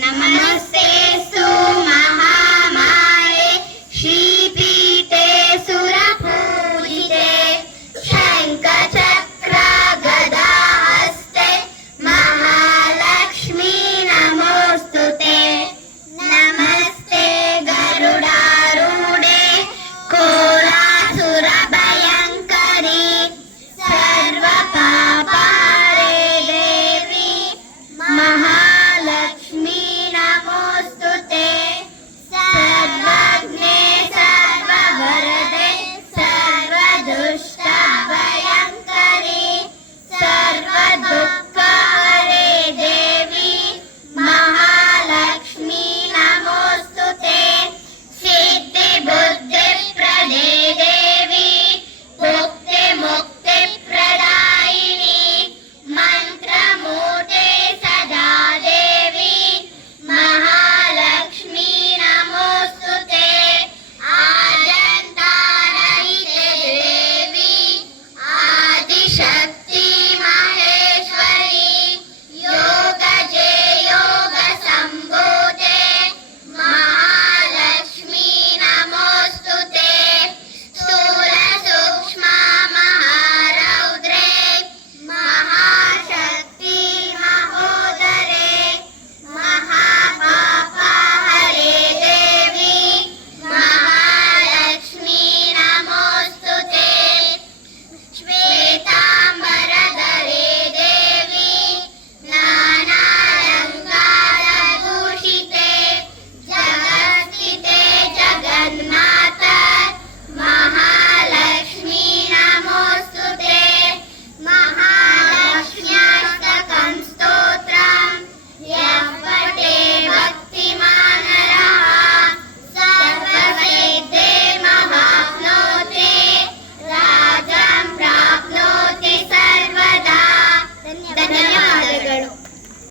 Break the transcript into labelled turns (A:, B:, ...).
A: Namaste.